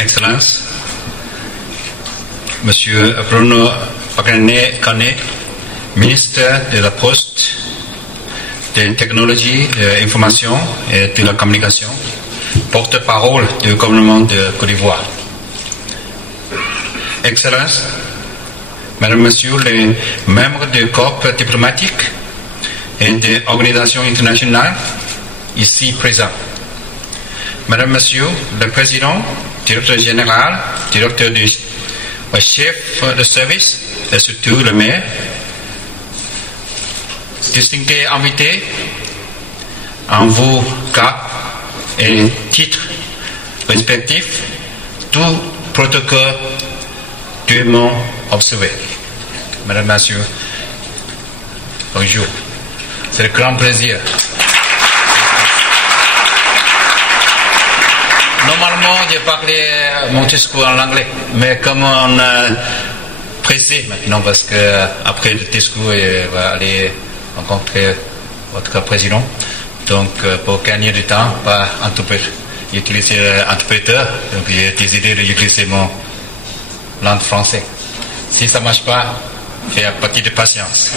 Excellences, Monsieur Bruno Pagani, ministre de la Poste, des Technologies, de l'Information et de la Communication, porte-parole du gouvernement de Côte d'Ivoire. Excellences, Mesdames, Messieurs les membres du corps diplomatique et des organisations internationales ici présents. Madame, Monsieur le Président, Directeur général, Directeur du chef de service et surtout le maire, distingués invités, en vos cas et titres respectifs, tout protocole dûment observé. Madame, Monsieur, bonjour. C'est un grand plaisir. Normalement, j'ai parlé mon discours en anglais, mais comme on a pressé maintenant, parce que après le discours, il va aller rencontrer votre président. Donc, pour gagner du temps, pas utiliser interpréteur, donc j'ai décidé d'utiliser mon langue française. Si ça ne marche pas, faites un petit de patience.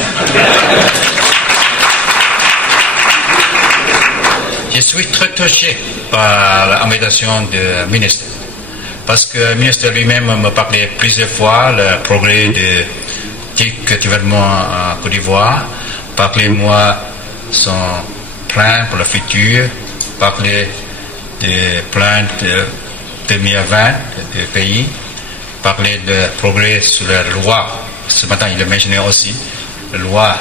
Je suis très touché par l'invitation du ministre, parce que le ministre lui-même m'a parlé plusieurs fois le progrès de développement en Côte d'Ivoire, parlez-moi son plan pour le futur, parler des plans de 2020 du pays, parler de progrès sur la loi. Ce matin, il a mentionné aussi la loi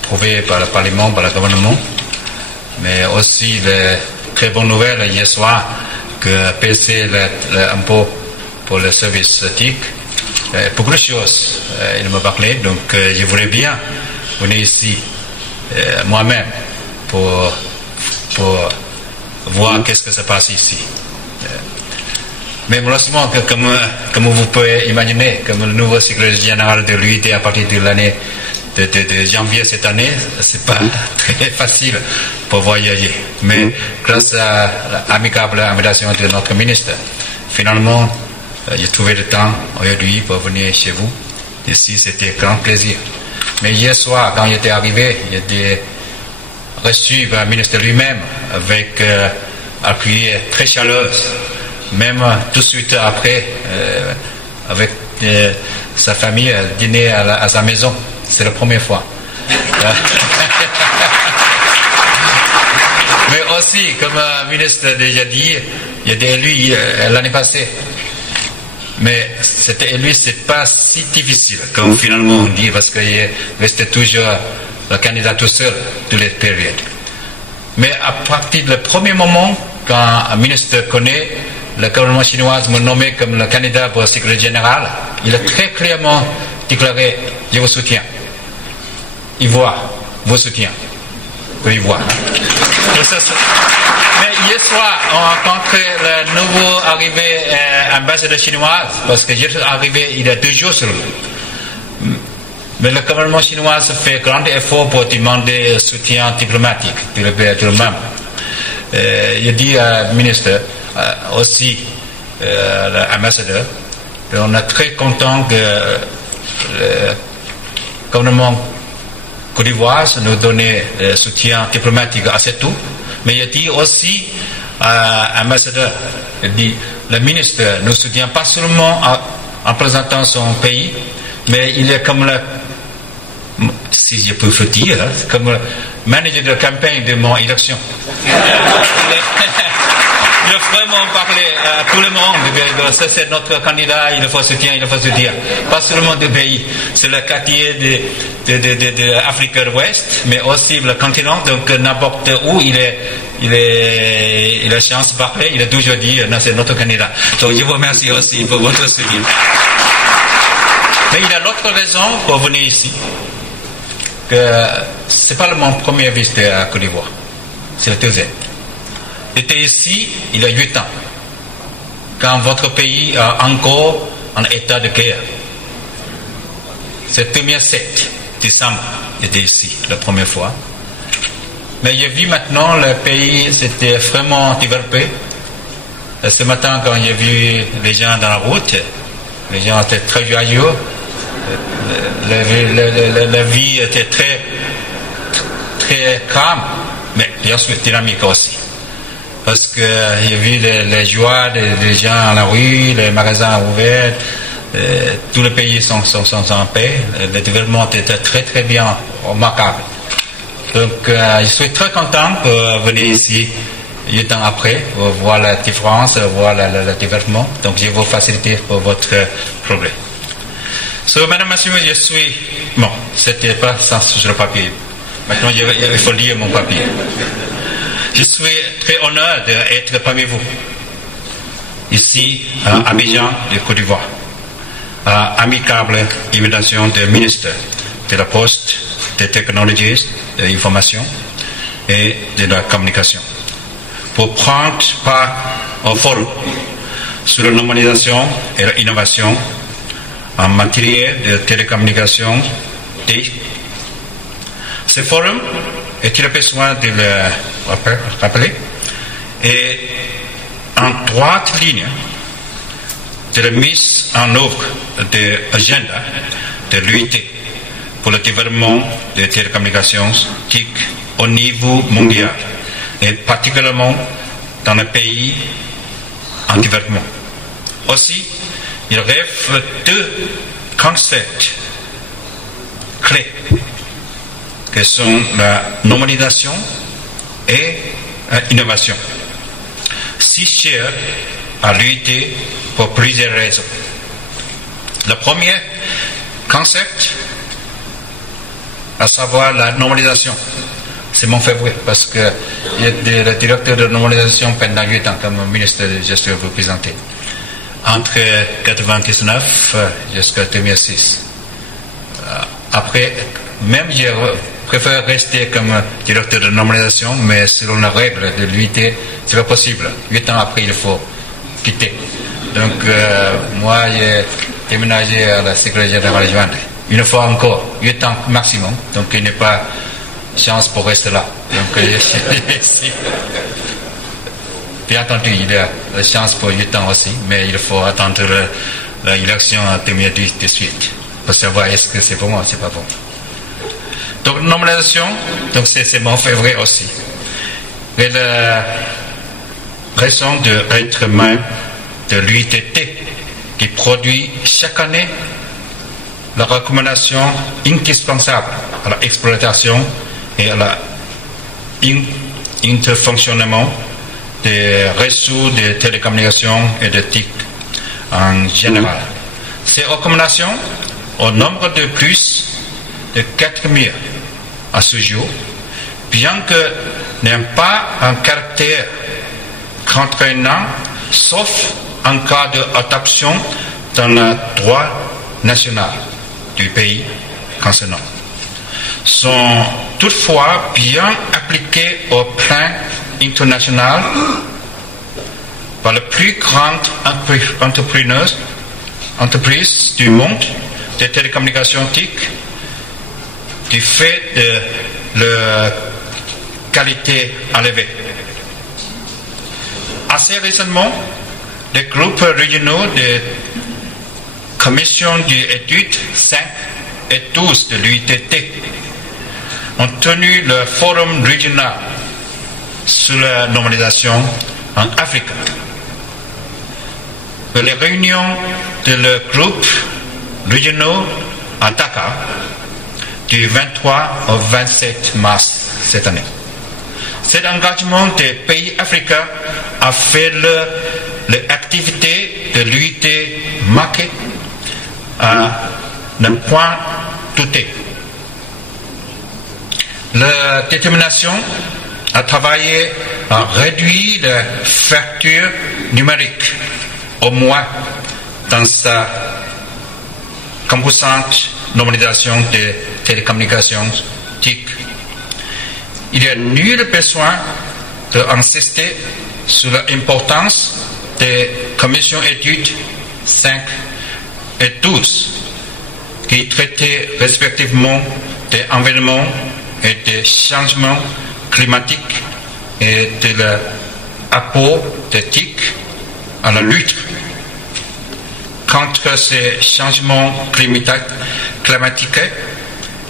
approuvée par le Parlement, par le gouvernement. Mais aussi les très bonnes nouvelles hier soir que baisser l'impôt pour le service TIC. Beaucoup de choses, il m'a parlé, donc je voudrais bien venir ici moi-même pour voir qu'est-ce que se passe ici. Mais malheureusement, comme vous pouvez imaginer, comme le nouveau secrétaire général de l'UIT à partir de l'année de janvier cette année, c'est pas très facile pour voyager. Mais grâce à l'amicable invitation de notre ministre, finalement, j'ai trouvé le temps aujourd'hui pour venir chez vous. Ici, c'était un grand plaisir. Mais hier soir, quand j'étais arrivé, j'étais reçu par le ministre lui-même avec appui très chaleureuse. Même tout de suite après, avec sa famille, dîner à sa maison. C'est la première fois. Mais aussi, comme le ministre a déjà dit, il a été élu l'année passée. Mais c'était élu, c'est pas si difficile, comme finalement on dit, parce qu'il restait toujours le candidat tout seul toutes les périodes. Mais à partir du premier moment, quand un ministre connaît le gouvernement chinois me nommé comme le candidat pour le secrétaire général, il a très clairement déclaré « Je vous soutiens ». Ivoire, vous soutient. Côte d'Ivoire. Mais hier soir, on a rencontré le nouveau arrivé ambassadeur chinois, parce que j'ai arrivé il y a 2 jours seulement. Mais le gouvernement chinois fait grand effort pour demander soutien diplomatique de le membre. Il dit au ministre, aussi l'ambassadeur, on est très content que le gouvernement Côte d'Ivoire nous donner soutien diplomatique à ce tout, mais il dit aussi à l'ambassadeur, il dit, le ministre nous soutient pas seulement en présentant son pays, mais il est comme le, si je peux le dire, comme le manager de campagne de mon élection. Il faut vraiment parler à tout le monde. Ça, c'est notre candidat, il faut soutien, il faut soutien. Pas seulement du pays, c'est le quartier de l'Afrique de l'Ouest, mais aussi le continent. Donc, n'importe où il a chance de parler, il a toujours dit, non, c'est notre candidat. Donc, je vous remercie aussi pour votre soutien. Mais il y a l'autre raison pour venir ici, que c'est pas mon premier visite à Côte d'Ivoire, c'est le deuxième. J'étais ici il y a 8 ans, quand votre pays est encore en état de guerre. C'est le 7 décembre, j'étais ici la première fois. Mais j'ai vu maintenant le pays c'était vraiment développé. Ce matin, quand j'ai vu les gens dans la route, les gens étaient très joyeux. La vie était très calme, mais bien sûr dynamique aussi. Parce que j'ai vu les joies des gens à la rue, les magasins ouverts, tous les pays sont en paix. Le développement était très très bien, remarquable. Donc je suis très content de venir ici 8 ans après, pour voir la différence, voir le développement. Donc je vais vous faciliter pour votre progrès. Madame, monsieur, je suis... Bon, c'était pas ça sur le papier. Maintenant, il faut lire mon papier. Je suis très honoré d'être parmi vous. Ici, à Abidjan, de Côte d'Ivoire. À amicable invitation du ministre de la Poste, des technologies, de l'information et de la communication. Pour prendre part au forum sur la normalisation et l'innovation en matière de télécommunications. Ce forum, est-il besoin de le rappeler, est en droite ligne de la mise en œuvre de l'agenda de l'UIT pour le développement des télécommunications TIC au niveau mondial et particulièrement dans les pays en développement. Aussi, il rêve deux concepts clés que sont la normalisation et l'innovation, si chers à l'UIT pour plusieurs raisons. Le premier concept, à savoir la normalisation, c'est mon favori parce que il y a le directeur de normalisation pendant 8 ans comme ministre de gestion vous présenter. Entre 1999 jusqu'à 2006. Après, même je préfère rester comme directeur de normalisation, mais selon la règle de l'UIT, c'est pas possible. 8 ans après, il faut quitter. Donc, moi, j'ai déménagé à la sécurité générale adjointe. Une fois encore, 8 ans maximum. Donc, il n'y a pas chance pour rester là. Donc, je suis ici. Bien entendu, il y a la chance pour 8 ans aussi, mais il faut attendre l'élection en 2010 de suite pour savoir est-ce que c'est bon ou c'est pas bon. Donc, normalisation, donc c'est mon favori aussi. Et la raison d'être membre de l'UITT qui produit chaque année la recommandation indispensable à l'exploitation et à l'interfonctionnement des réseaux de télécommunications et de TIC en général. Ces recommandations, au nombre de plus de 4000 à ce jour, bien que n'aient pas un caractère contraignant, sauf en cas d'adoption dans le droit national du pays concernant, sont toutefois bien appliquées au plan international par les plus grandes entreprises du monde des télécommunications TIC du fait de leur qualité élevée. Assez récemment, les groupes régionaux de commissions d'études 5 et 12 de l'UITT ont tenu le forum régional sur la normalisation en Afrique. Les réunions de le groupe régionaux à Dakar du 23 au 27 mars cette année. Cet engagement des pays africains a fait l'activité de l'UIT marquée à ne point douter. La détermination à travailler à réduire la fracture numérique, au moins dans sa composante normalisation des télécommunications TIC. Il n'y a nul besoin d'insister sur l'importance des commissions études 5 et 12 qui traitaient respectivement des environnements et des changements climatiques et de l'apport des TIC à la lutte contre ces changements climatiques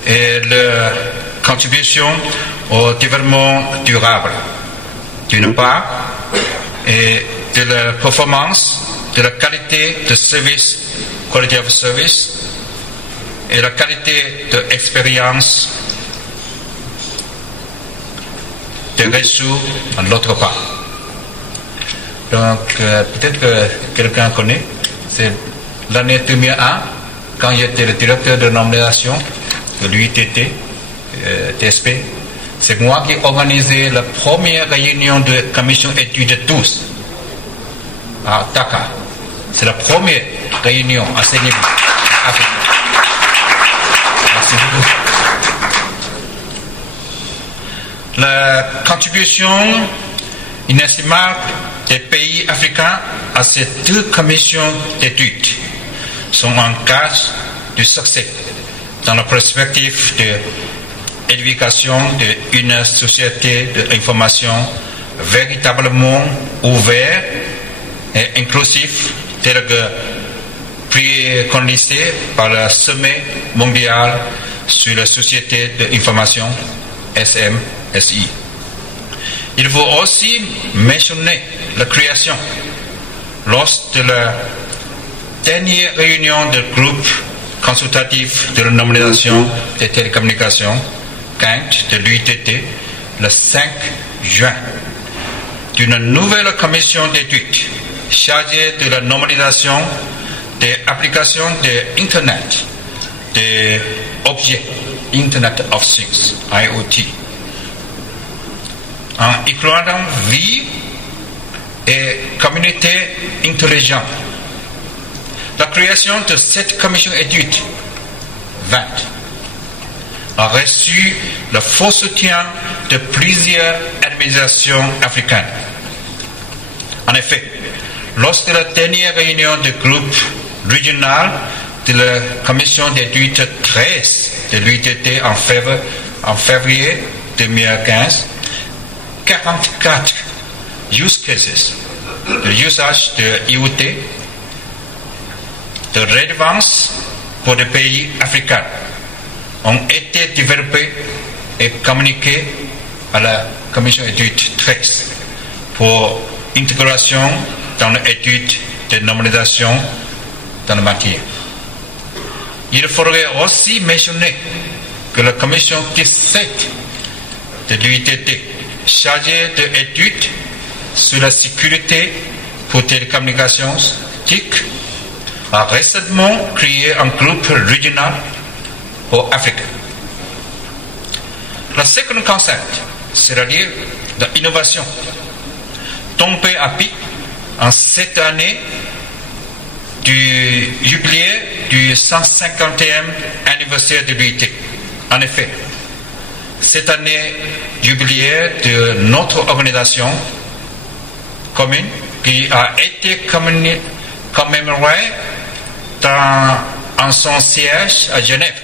et leur contribution au développement durable, d'une part, et de la performance, de la qualité de service, quality of service, et la qualité de l'expérience des ressources de l'autre part. Donc, peut-être que quelqu'un connaît, c'est l'année 2001, quand j'étais le directeur de nomination de l'UITT, TSP, c'est moi qui ai organisé la première réunion de commission études de tous à Dakar. C'est la première réunion à ce niveau. Merci beaucoup. La contribution inestimable des pays africains à ces deux commissions d'études sont un gage de succès dans la perspective de l'éducation d'une société de l'information véritablement ouverte et inclusive, tel que préconisé par le sommet mondial sur la société de l'information SMSI. Il faut aussi mentionner la création, lors de la dernière réunion du groupe consultatif de la nomination des télécommunications, GANT de l'UITT, le 5 juin, d'une nouvelle commission d'études chargée de la normalisation des applications de Internet, des objets, Internet of Things, IoT, en incluant vie et communauté intelligente. La création de cette commission étude 20 a reçu le fort soutien de plusieurs administrations africaines. En effet, lors de la dernière réunion du groupe régional de la commission d'études 13 de l'UITT en février 2015, 44 use cases de usage de IoT de relevance pour les pays africains ont été développés et communiqués à la commission études 13 pour intégration dans l'étude de normalisation dans la matière. Il faudrait aussi mentionner que la commission 17 de l'UITT chargée d'études sur la sécurité pour télécommunications TIC a récemment créé un groupe régional pour Afrique. Le second concept, c'est-à-dire l'innovation, tombé à pic en cette année du jubilé du 150e anniversaire de l'UIT. En effet, cette année jubilé de notre organisation commune qui a été commémorée en son siège à Genève,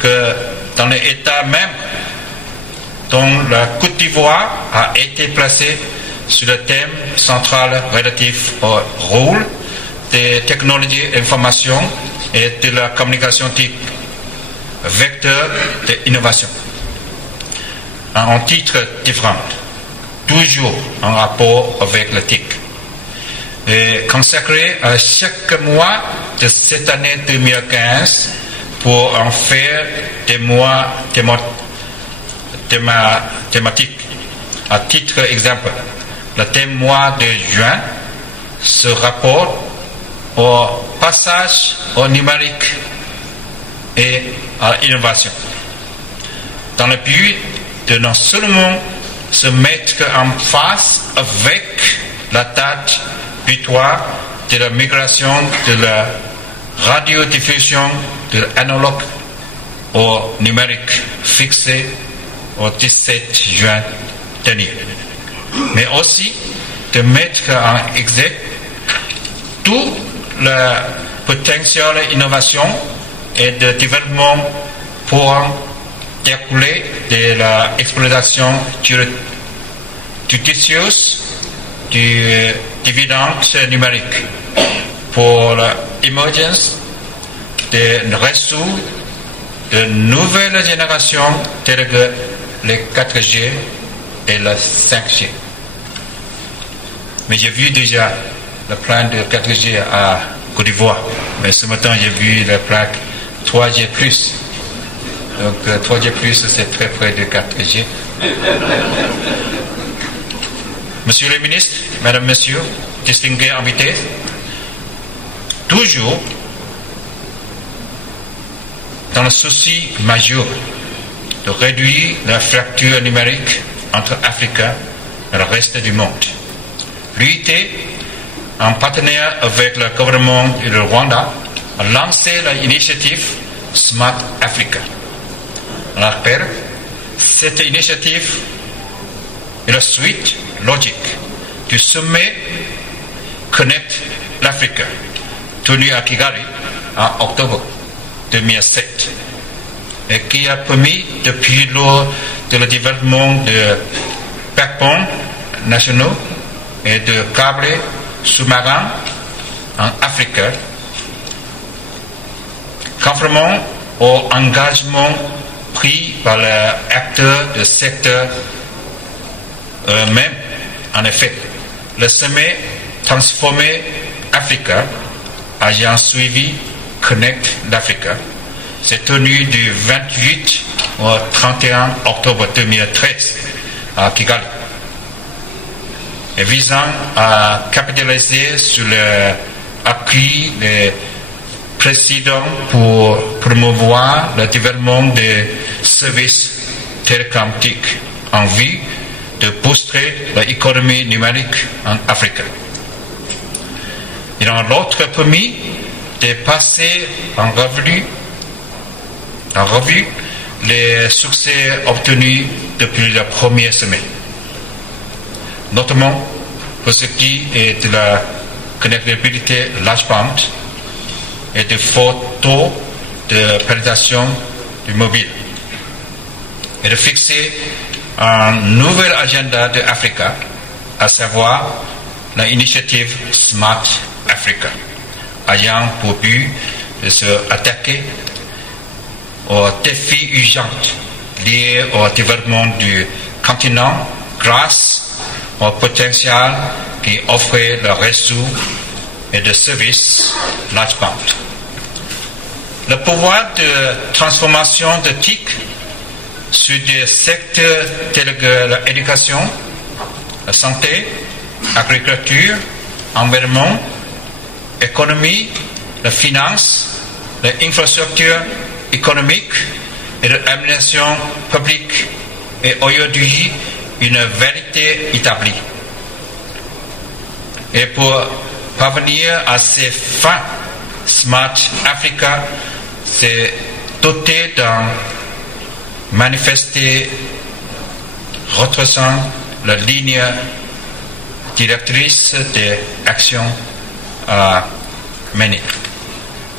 que dans l'État même dont la Côte d'Ivoire a été placée sur le thème central relatif au rôle des technologies d'information et de la communication TIC, vecteur d'innovation, en titre différent, toujours en rapport avec le TIC, et consacré à chaque mois de cette année 2015 pour en faire des mois thématiques. À titre exemple, le thème mois de juin se rapporte au passage au numérique et à l'innovation, dans le but de non seulement se mettre en face avec la date butoir de la migration de la radiodiffusion de l'analogue au numérique fixé au 17 juin dernier, mais aussi de mettre en exergue tout le potentiel d'innovation et de développement pour découler de l'exploitation judicieuse du dividende numérique pour l'émergence des réseaux de nouvelles générations telles que les 4G et le 5G. Mais j'ai vu déjà le plan de 4G à Côte d'Ivoire. Mais ce matin, j'ai vu le plan 3G+. Donc 3G+, c'est très près de 4G. Monsieur le ministre, Mesdames, Messieurs, distingués invités, toujours dans le souci majeur de réduire la fracture numérique entre Afrique et le reste du monde, l'UIT, en partenariat avec le gouvernement du Rwanda, a lancé l'initiative Smart Africa. On rappelle, cette initiative est la suite logique du sommet Connect l'Afrique, tenu à Kigali en octobre 2007, et qui a permis, depuis lors de le développement de backbones nationaux et de câbles sous-marins en Afrique, conformément au engagement pris par les acteurs du secteur eux-mêmes. En effet, le sommet Transformé Africa, ayant suivi Connect l'Afrique, s'est tenu du 28 au 31 octobre 2013 à Kigali, et visant à capitaliser sur l'appui des présidents pour promouvoir le développement des services télécomiques en vue de booster l'économie numérique en Afrique. Il en a l'autre permis de passer en revue les succès obtenus depuis le premier sommet, notamment pour ce qui est de la connectabilité large band et de photos de pénétration du mobile, et de fixer un nouvel agenda de Africa, à savoir l'initiative Smart Africa, ayant pour but de se attaquer aux défis urgents liés au développement du continent grâce au potentiel qui offrait le réseau et de services large band. Le pouvoir de transformation de TIC sur des secteurs tels que l'éducation, la santé, l'agriculture, l'environnement, l'économie, la finance, l'infrastructure économique et l'administration publique est aujourd'hui une vérité établie. Et pour parvenir à ces fins, Smart Africa s'est doté d'un manifesté retraçant la ligne directrice des actions à mener.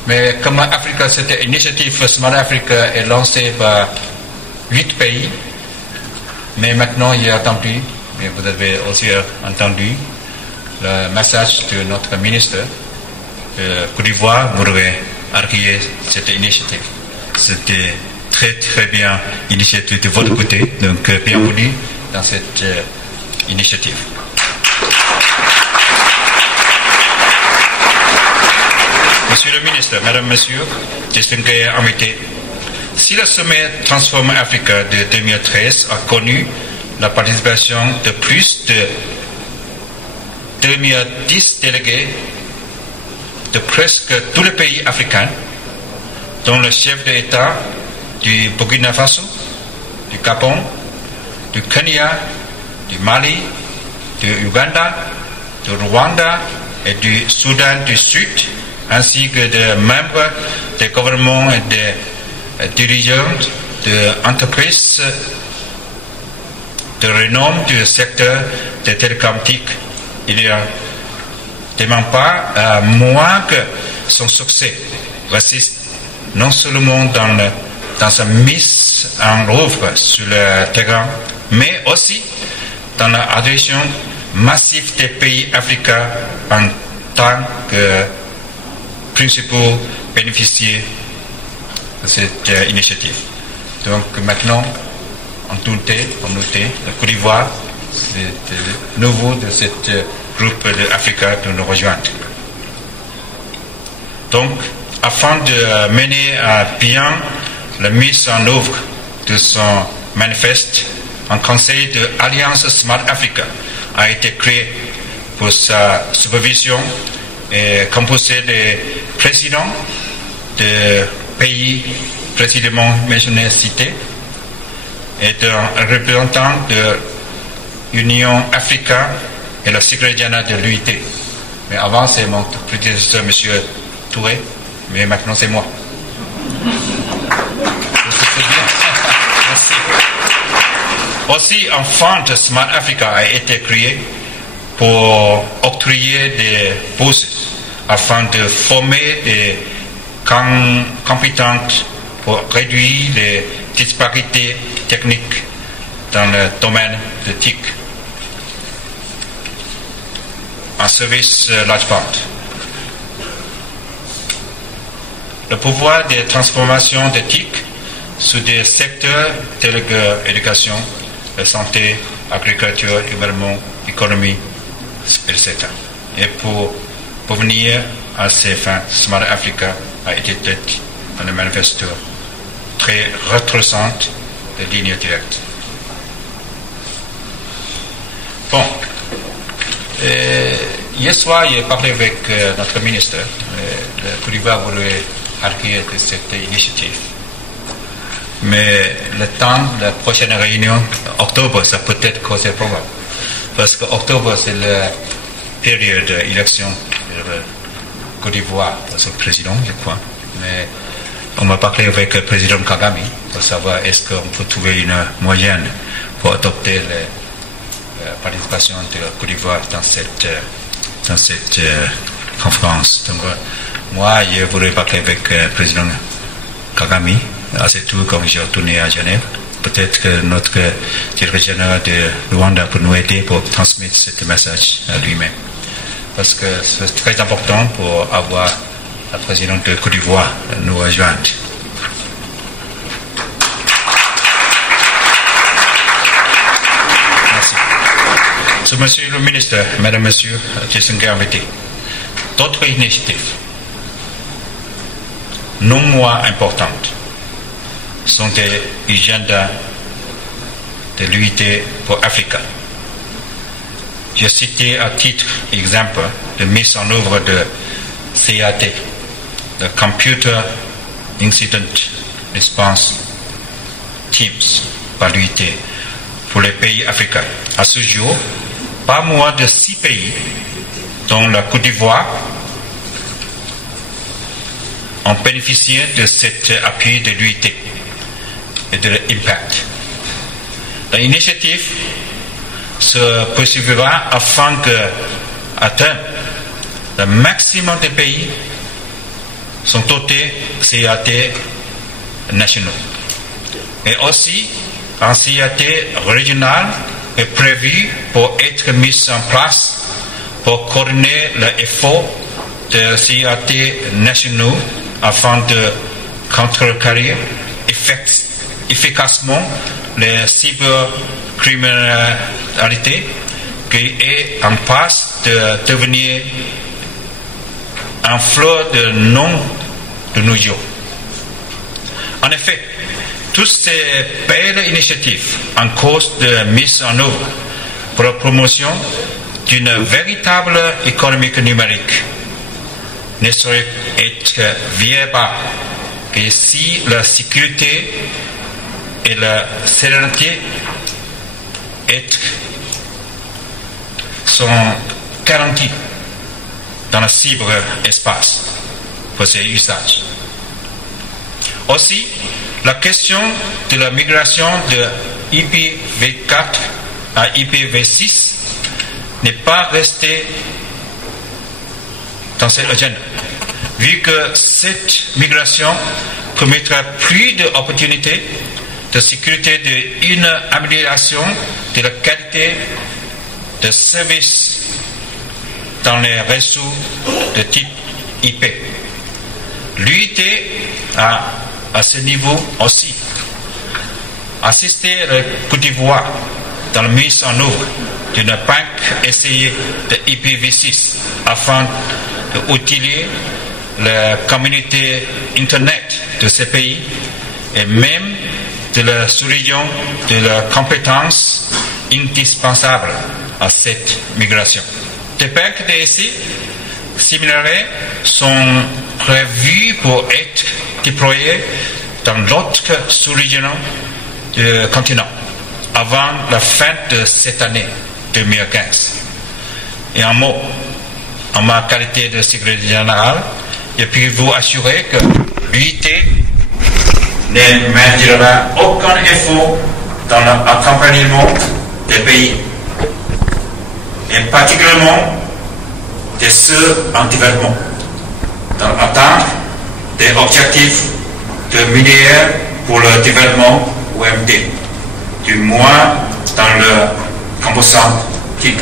Mais comme Africa, cette initiative Smart Africa est lancée par 8 pays, mais maintenant il y a attendu, et vous avez aussi entendu le message de notre ministre de Côte d'Ivoire, vous devez accueillir cette initiative. C'était très très bien initiative de votre côté, donc bienvenue dans cette initiative. Monsieur le ministre, Mesdames, Messieurs, distingués invités, si le sommet Transform Africa de 2013 a connu la participation de plus de 2010 délégués de presque tous les pays africains, dont le chef d'État du Burkina Faso, du Gabon, du Kenya, du Mali, du Ouganda, du Rwanda et du Soudan du Sud, ainsi que des membres des gouvernements et des dirigeants d'entreprises de renom du secteur des télécomiques. Il n'y a demande pas moins que son succès résiste non seulement dans sa mise en œuvre sur le terrain, mais aussi dans l'adhésion massif des pays africains en tant que principaux bénéficiaires de cette initiative. Donc maintenant, on notait la Côte d'Ivoire, c'est nouveau de ce groupe d'Africains de nous rejoindre. Donc, afin de mener à bien la mise en œuvre de son manifeste, un conseil de l'Alliance Smart Africa a été créé pour sa supervision et composé des présidents des pays précédemment mentionnés cités et d'un représentant de l'Union africaine et le secrétaire général de l'UIT. Mais avant, c'est mon prédécesseur, M. Touré, mais maintenant, c'est moi. Merci. Aussi, un fonds de Smart Africa a été créé pour octroyer des bourses afin de former des compétences pour réduire les disparités techniques dans le domaine de TIC. Un service large band. Le pouvoir de transformation de TIC sur des secteurs tels que l'éducation, la santé, l'agriculture, l'environnement, l'économie, etc. Et pour venir à ces fins, Smart Africa a été tête dans le manifeste très retraçante de lignes directes. Bon, hier soir, j'ai parlé avec notre ministre. Le Côte d'Ivoire voulait accueillir cette initiative. Mais le temps de la prochaine réunion, octobre, ça peut être causer problème. Parce que octobre, c'est la période d'élection de Côte d'Ivoire, pour le président, je crois. Mais on m'a parlé avec le président Kagame pour savoir est-ce qu'on peut trouver une moyenne pour adopter la participation de la Côte d'Ivoire dans cette conférence. Donc, moi, je voudrais parler avec le président Kagame. C'est tout comme j'ai retourné à Genève. Peut-être que notre directeur général de Rwanda peut nous aider pour transmettre ce message à lui-même. Parce que c'est très important pour avoir la présidente de Côte d'Ivoire nous rejoindre. Merci. Monsieur le ministre, Mesdames, Messieurs, distingués invités, d'autres initiatives non moins importantes sont des agendas de l'UIT pour Afrique. J'ai cité à titre d'exemple de mise en œuvre de CAT, le Computer Incident Response Teams par l'UIT pour les pays africains. À ce jour, pas moins de 6 pays, dont la Côte d'Ivoire, ont bénéficié de cet appui de l'UIT et de l'impact. L'initiative se poursuivra afin qu'à terme, le maximum de pays sont dotés CAT nationaux. Et aussi, un CAT régional est prévu pour être mis en place pour coordonner l'effort de CAT nationaux afin de contrecarrer efficacement les cybercriminalités qui est en passe de devenir un flot de nom de nos jours. En effet, toutes ces belles initiatives en cause de mise en œuvre pour la promotion d'une véritable économie numérique ne saurait être viable que si la sécurité et la sérénité sont garanties dans le cyberespace pour ces usages. Aussi, la question de la migration de IPv4 à IPv6 n'est pas restée dans cette agenda, vu que cette migration permettra plus d'opportunités de sécurité, d'une amélioration de la qualité de services dans les réseaux de type IP. L'UIT a, à ce niveau aussi, assisté la Côte d'Ivoire dans la mise en œuvre d'une banque essayée de IPv6 afin d'utiliser la communauté Internet de ce pays et même de la sous-région de la compétence indispensable à cette migration. Des banques DSI similaires sont prévues pour être déployées dans d'autres sous-régions du continent avant la fin de cette année 2015. Et un mot, en ma qualité de secrétaire général, je puis vous assurer que l'UIT ne ménagera aucun effort dans l'accompagnement des pays, et particulièrement de ceux en développement, dans l'atteinte des objectifs de millénaire pour le développement OMD, du moins dans le composant TIC.